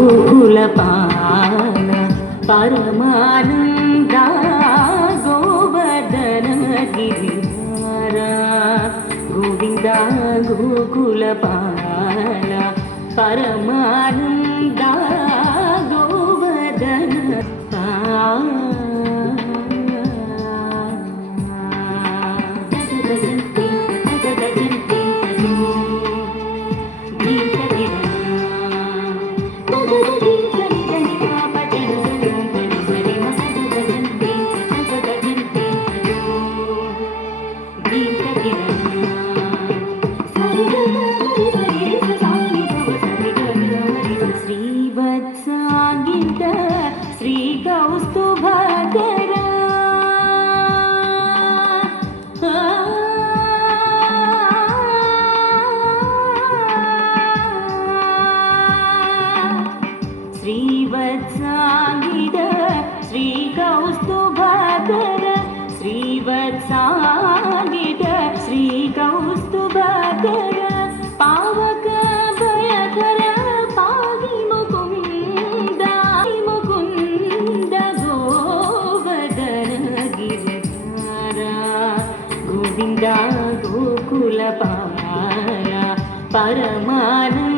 गोकुलपाल परमानन्दा गोवर्धन गिरिधारा गोविन्दा गोकुलपाल परमानन्दा गोवर्धन श्रीवत्साङ्गित श्रीकौस्तुभधरा श्रीवत्साङ्गित श्रीकौस्तुभधरा श्रीवत्साङ्गित श्रीकौस्तुभधरा पावक भयकर पाहि मुकुन्द मुकुन्द गोवर्धन गिरिधारा गोविन्द गोकुलपाल परमानन्द